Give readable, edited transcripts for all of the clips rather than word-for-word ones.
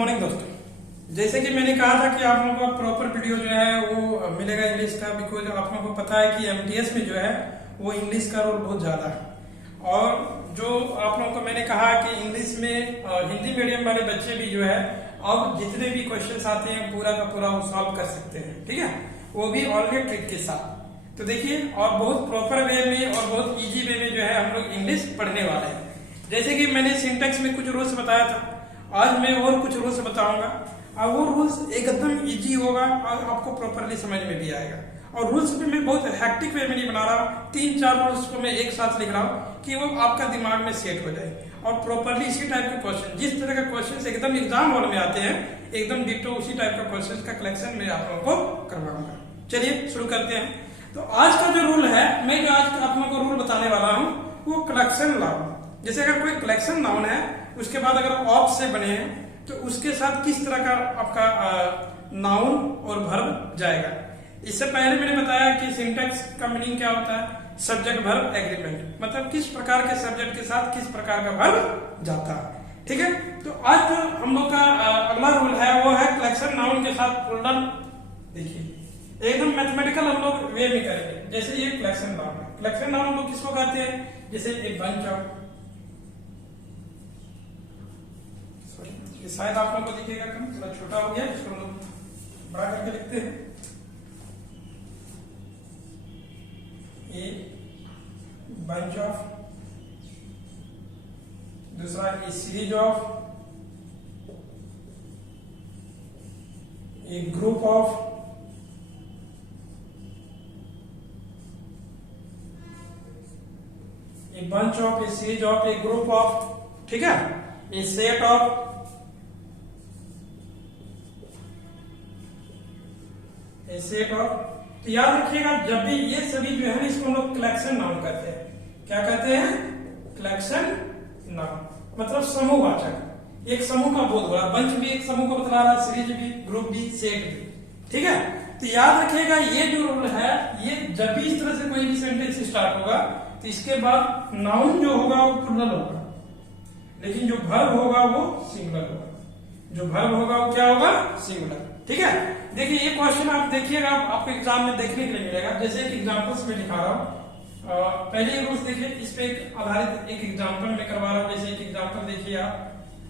Morning दोस्तों, जैसे कि मैंने कहा था कि आप लोगों को प्रॉपर वीडियो जो है वो मिलेगा इंग्लिश का, बिकॉज आप लोगों को पता है कि एमटीएस में जो है वो इंग्लिश का रोल बहुत ज्यादा है। और जो आप लोगों को मैंने कहा कि इंग्लिश में हिंदी मीडियम वाले बच्चे भी जो है अब जितने भी क्वेश्चंस आते हैं पूरा का पूरा वो सॉल्व कर सकते हैं, ठीक है, वो भी ऑलरेडी ट्रिक के साथ। तो देखिए, और बहुत प्रॉपर वे में और बहुत इजी वे में जो है हम लोग इंग्लिश पढ़ने वाले हैं। जैसे कि मैंने सिंटेक्स में कुछ रूल्स बताया था, आज मैं और कुछ रूल्स बताऊंगा और वो रूल्स एकदम इजी होगा और आपको प्रॉपरली समझ में भी आएगा। और रूल्स भी मैं बहुत हैक्टिक वे में नहीं बना रहा हूँ, 3-4 रूल्स को मैं एक साथ लिख रहा हूँ कि वो आपका दिमाग में सेट हो जाए और प्रॉपरली इसी टाइप के क्वेश्चन, जिस तरह का क्वेश्चन एकदम एग्जाम हॉल में आते हैं, एकदम डिट्टो उसी टाइप का क्वेश्चन का कलेक्शन मैं आप लोगों को करवाऊंगा। चलिए शुरू करते हैं। तो आज का जो रूल है, मैं जो आज आप लोगों को रूल बताने वाला हूँ वो कलेक्शन नाउन। जैसे अगर कोई कलेक्शन नाउन है, उसके बाद अगर ऑफ से बने हैं तो उसके साथ किस तरह का आपका नाउन और वर्ब जाएगा। इससे पहले मैंने बताया कि सिंटेक्स का मीनिंग क्या होता है, सब्जेक्ट वर्ब एग्रीमेंट, मतलब किस प्रकार के सब्जेक्ट के साथ किस प्रकार का वर्ब जाता है, ठीक है। तो आज जो हम लोग का अगला रूल है वो है कलेक्शन नाउन के साथ प्लूरल। देखिए एकदम मैथमेटिकल हम लोग वे में करेंगे। जैसे ये कलेक्शन नाउन है, कलेक्शन नाउन हम लोग किसको कहते हैं, जैसे एक बंच ऑफ, ये शायद आप लोगों को दिखेगा कम, थोड़ा छोटा हो गया, इसको हम लोग बड़ा करके लिखते हैं। ए बंच ऑफ, दूसरा a series of, a group of, a bunch of, a series of, a group of, ठीक है, a set of, a set of. तो याद रखिएगा, जब भी ये सभी जो है इसको हम लोग कलेक्शन नाउन कहते हैं। क्या कहते हैं, कलेक्शन नाउन, मतलब समूहवाचक, एक समूह का बोध हो रहा, बंच भी एक समूह को बतला रहा, सीरीज भी, ग्रुप भी, सेट भी, ठीक है। तो याद रखिएगा ये जो रूल है, ये जब भी इस तरह से कोई भी सेंटेंस स्टार्ट होगा तो इसके बाद नाउन जो होगा वो प्लूरल होगा, लेकिन जो वर्ब होगा वो सिंगुलर होगा। जो वर्ब होगा वो क्या होगा, सिंगुलर, ठीक है। देखिए ये क्वेश्चन आप देखिएगा, आपको एग्जाम में देखने के लिए मिलेगा। जैसे एक एग्जाम्पल्स में दिखा रहा हूँ, पहले रूल्स देखिए, इस पे आधारित एक एग्जाम्पल में करवा रहा हूँ। जैसे एक एग्जाम्पल देखिए,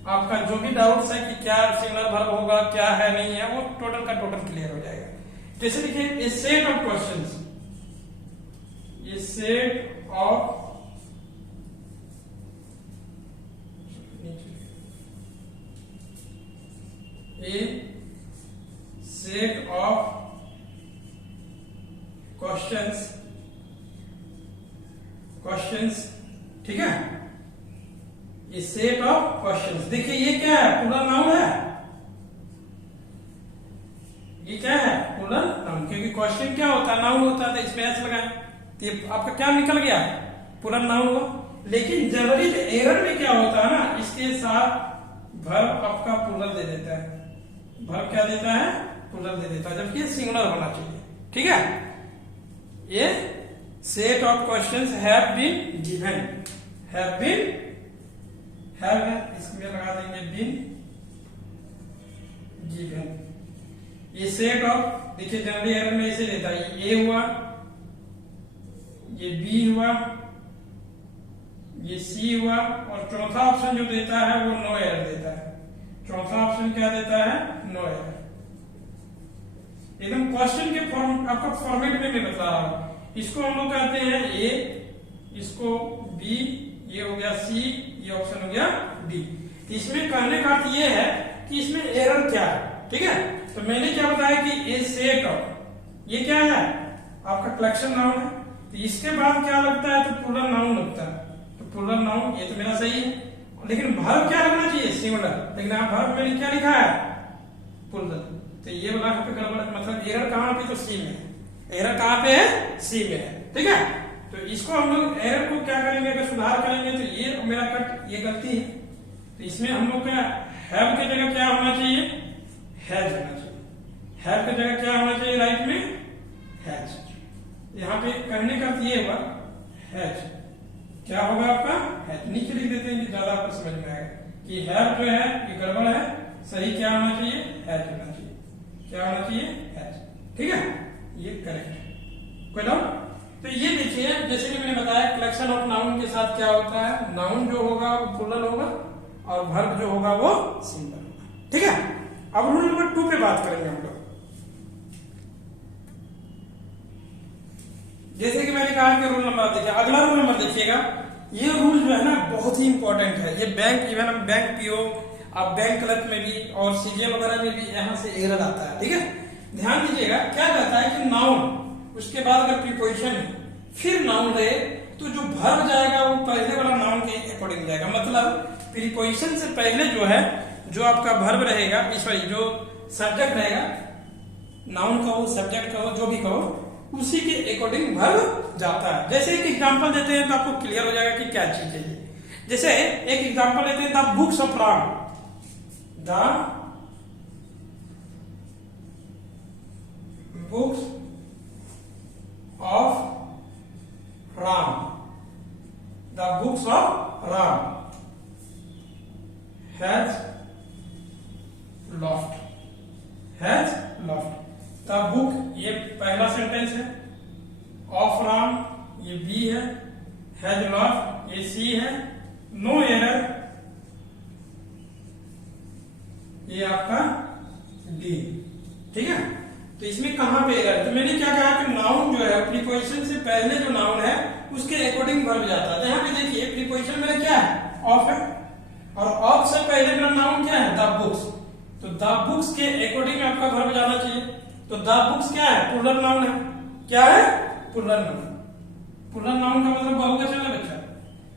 आपका जो भी डाउट्स है कि क्या सिंगुलर वर्ब होगा, क्या है नहीं है, वो टोटल का टोटल क्लियर हो जाएगा। जैसे देखिए, ए सेट ऑफ क्वेश्चंस, ये set of a set of questions, ठीक है, ये सेट ऑफ क्वेश्चंस। देखिए ये क्या है, प्लूरल नाउन है, ये क्या है, प्लूरल नाउन, क्योंकि क्वेश्चन क्या होता है, नाउन होता है, तो इसमें एस लगाए तो ये आपका क्या निकल गया, प्लूरल नाउन हुआ। लेकिन जनरली एरर में क्या होता है ना, इसके साथ वर्ब आपका प्लूरल दे देता है, वर्ब क्या देता है, प्लूरल दे देता है, जबकि सिंगुलर होना चाहिए, ठीक है। ये set of questions have been given, have been, have है, इसमें लगा देंगे बीन गिवन। ये सेट ऑफ, देखिए जनरली एरर में ऐसे देता है, ये हुआ, ये बी हुआ, ये सी हुआ, और चौथा ऑप्शन जो देता है वो नो एरर देता है। चौथा ऑप्शन क्या देता है, नो एरर। एकदम क्वेश्चन के फॉर्म, आपका फॉर्मेट में मैं बता रहा हूं। इसको हम लोग कहते हैं ए, इसको बी, ये हो गया सी, ये ऑप्शन हो गया डी। इसमें कहने का अर्थ ये है कि इसमें एरर क्या है, ठीक है। तो मैंने क्या बताया कि ए सेट ऑफ, ये क्या है, आपका कलेक्शन नाउन है, तो इसके बाद क्या लगता है, तो प्लूरल नाउन लगता है। तो प्लूरल नाउन ये तो मेरा सही है, लेकिन वर्ब क्या लगना चाहिए, सिंगुलर, लेकिन आप वर्ब में क्या लिखा है, प्लूरल। तो ये वाला पे गड़बड़, मतलब एरर कहां पे, तो सी में है, एरर कहां पे है, सी में है, ठीक है। तो इसको हम लोग एरर को क्या करेंगे, अगर सुधार करेंगे तो ये मेरा कट, ये गलती है, तो इसमें हम लोग का हैव की जगह क्या होना चाहिए, हैज होना चाहिए। हैव की जगह क्या होना चाहिए, राइट में हैज। यहाँ पे कहने का अर्थ ये हुआ, हैज क्या होगा आपका, हैज। नीचे लिख देते हैं कि ज्यादा आपको समझ में आएगा कि हैव जो है ये गड़बड़ है, सही क्या होना चाहिए, हैज होना चाहिए। क्या होना चाहिए, हैज। ठीक है, ये करेक्ट है। कोई डाउट? तो ये देखिए, जैसे कि मैंने बताया कलेक्शन ऑफ नाउन के साथ क्या होता है, नाउन जो होगा वो प्लूरल होगा और वर्ब जो होगा वो सिंगुलर होगा। ठीक है, अब रूल नंबर 2 पे बात करेंगे हम लोग। जैसे कि मैंने कहा कि रूल नंबर देखिए, अगला रूल नंबर देखिएगा, ये रूल जो है ना बहुत ही इंपॉर्टेंट है। ये बैंक, इवन हम बैंक पीओ, आप बैंक क्लर्क में भी और सीजीएल वगैरह में भी यहाँ से एरर आता है। ठीक है, ध्यान दीजिएगा, क्या कहता है कि नाउन, उसके बाद अगर प्रीपोजिशन है फिर नाउन रहे तो जो वर्ब जाएगा वो पहले वाला नाउन के अकॉर्डिंग जाएगा। मतलब प्रीपोजिशन से पहले जो है, जो आपका वर्ब रहेगा, सॉरी जो सब्जेक्ट रहेगा, नाउन कहो सब्जेक्ट कहो जो भी कहो, उसी के अकॉर्डिंग वर्ब जाता है। जैसे एक एग्जांपल देते हैं तो आपको क्लियर हो जाएगा कि क्या चीज है ये। जैसे एक एग्जांपल लेते हैं, the books of Ram, the books of Ram, the books of Ram has lost, has lost. The book ये पहला सेंटेंस है, ऑफ राम ये बी है, हैज लॉस्ट ये सी है, नो एरर ये आपका डी। ठीक है, तो इसमें कहां पे एरर? तो मैंने क्या कहा कि नाउन जो है प्रीपोजिशन से पहले जो नाउन है उसके अकॉर्डिंग वर्ब जाता है। तो यहाँ पे देखिए प्रीपोजिशन मेरा क्या है, ऑफ है, और ऑफ से पहले मेरा नाउन क्या है, द बुक्स। तो द बुक्स के अकॉर्डिंग आपका वर्ब जाना चाहिए। तो द बुक्स क्या है, प्लूरल नाउन है। क्या है, प्लूरल नाउन। प्लूरल नाउन का मतलब बहुवचन है बच्चा।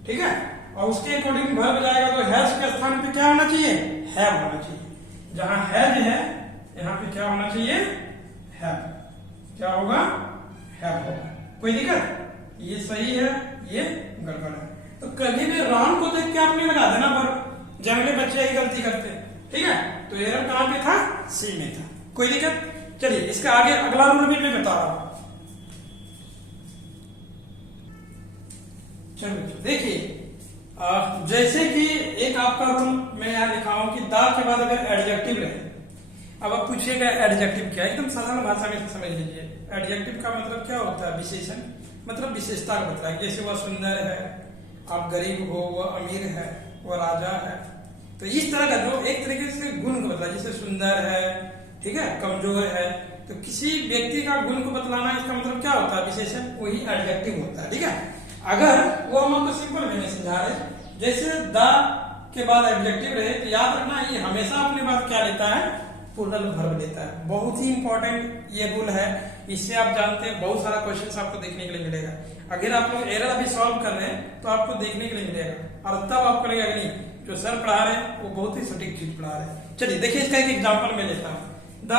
ठीक है, और उसके अकॉर्डिंग वर्ब जाएगा तो हैज के स्थान पे क्या होना चाहिए, हैव होना चाहिए। जहां हैज है यहाँ पे क्या होना चाहिए, हैव। क्या होगा, हैव होगा। कोई दिक्कत? ये सही है, ये गड़बड़ है। तो कभी भी राम को देख के आप नहीं लगा देना वर्ब, जनरली बच्चे यही गलती करते हैं। ठीक है, तो एरर कहां पे था, सी में था। कोई दिक्कत? चलिए इसका आगे अगला रूल भी मैं बता रहा हूं। चलिए देखिए, जैसे कि एक आपका रूल मैं यहां लिखा हूं कि दा के बाद अगर एडजेक्टिव रहे। अब आप पूछिएगा एडजेक्टिव क्या है, एकदम साधारण भाषा में समझ लीजिए। एडजेक्टिव का मतलब क्या होता है, विशेषण, मतलब विशेषता को बताया। जैसे वह सुंदर है, आप गरीब हो, वह अमीर है, वह राजा है। तो इस तरह का जो एक तरीके से गुण को बताया, जैसे सुंदर है, ठीक है, कमजोर है। तो किसी व्यक्ति का गुण को बतलाना, इसका मतलब क्या होता है, विशेषण, वही एडजेक्टिव होता है। ठीक है, अगर वो हम आपको सिंपल वे में समझा रहे, जैसे द के बाद एडजेक्टिव रहे तो याद रखना ये हमेशा अपने बाद क्या लेता है, प्लूरल वर्ब लेता है। बहुत ही इंपॉर्टेंट ये रूल है, इससे आप जानते हैं बहुत सारा क्वेश्चन आपको देखने के लिए मिलेगा। अगर आप लोग एरर अभी सॉल्व कर रहे हैं तो आपको देखने के लिए मिलेगा, और तब आपको लगेगा कि नहीं जो सर पढ़ा रहे हैं वो बहुत ही सटीक चीज पढ़ा रहे हैं। चलिए देखिए, इसका एक एग्जाम्पल मैं लेता हूं, द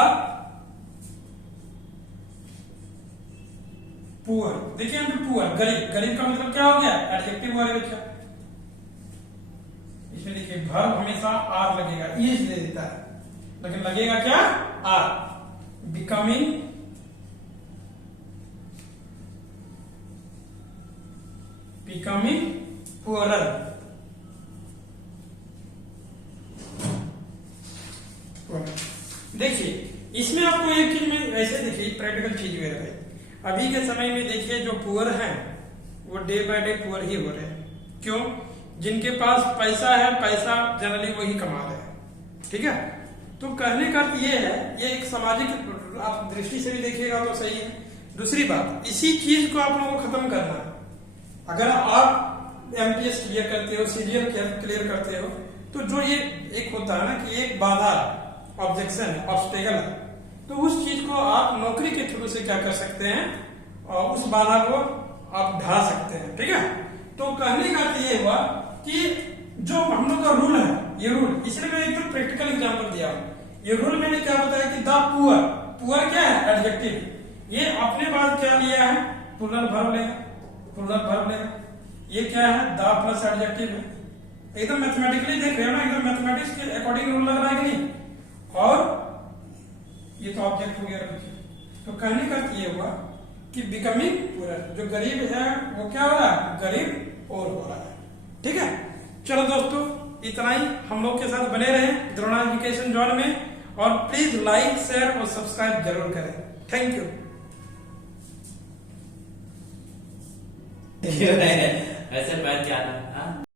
पुअर। देखिए यहाँ पे पुअर, गरीब, गरीब का मतलब क्या हो गया, एडजेक्टिव हुआ बच्चा। इसमें देखिए वर्ब हमेशा आर लगेगा, इज दे देता है, लेकिन लगेगा क्या, आर। बिकमिंग, बिकमिंग पुअरर, देखिए इसमें आपको एक चीज में ऐसे देखिए प्रैक्टिकल चीज हुए भाई। अभी के समय में देखिए जो पुअर हैं वो डे बाय डे पुअर ही हो रहे हैं। क्यों? जिनके पास पैसा है, पैसा जनरली वही कमा रहे हैं। ठीक है, तो कहने का अर्थ ये है, ये एक सामाजिक आप दृष्टि से भी देखिएगा तो सही है। दूसरी बात, इसी चीज को आप लोगों को खत्म करना है। अगर आप एमटीएस क्लियर करते हो, सीजीएल क्लियर करते हो, तो जो ये एक होता है ना कि एक बाधा, ऑब्जेक्शन, ऑब्स्टेकल है, तो उस चीज को आप नौकरी के थ्रू से क्या कर सकते हैं, और उस बाधा को आप ढा सकते हैं। ठीक है, तो कहने का अर्थ ये हुआ कि जो हम लोग का रूल है, ये रूल, इसलिए मैं एकदम प्रैक्टिकल एग्जांपल दिया हूं। ये रूल मैंने क्या बताया कि द पुअर, पुअर क्या है, एडजेक्टिव, ये अपने बाद क्या लिया है, प्लूरल वर्ब लेगा, प्लूरल वर्ब लेगा। ये क्या है, द प्लस एडजेक्टिव है। एकदम मैथमेटिकली देख रहे हो ना, एकदम मैथमेटिक्स के अकॉर्डिंग रूल लग रहा है कि नहीं। और ये तो ऑब्जेक्ट हो गया। तो कहने का ये हुआ कि बिकमिंग पुअर, जो गरीब है वो क्या हो रहा है, गरीब और हो रहा है। ठीक है, चलो दोस्तों इतना ही, हम लोग के साथ बने रहें द्रोणा एजुकेशन जोन में, और प्लीज लाइक शेयर और सब्सक्राइब जरूर करें। Thank you. ऐसे बैठ जाना।